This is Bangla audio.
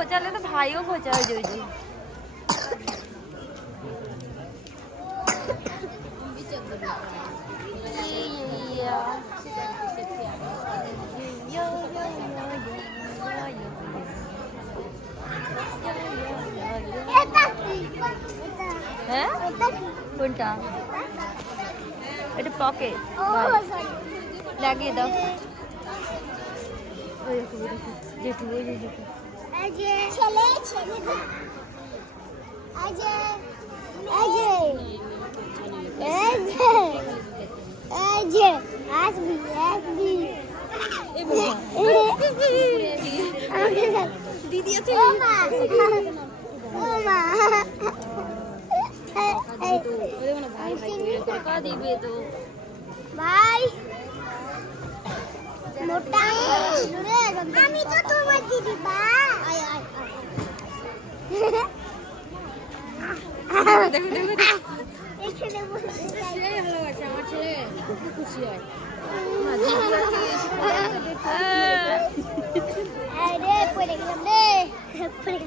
খোঁচালে তো ভাইও খোঁচা হয়ে যাবে। হ্যাঁ কোনটা? এটা পকেট লাগিয়ে দাও। জেঠু ওই যে জেঠু ছেলে ছেলে আজে আজে আজে আসবি আসবি দিদি আছে। ভাই মোটা আমি তো তোমার দিদি ভাই এখানে বসে ভালোবাসে আমার ছেলে খুব খুশি হয়। আরে পড়ে গেলাম রে পড়ে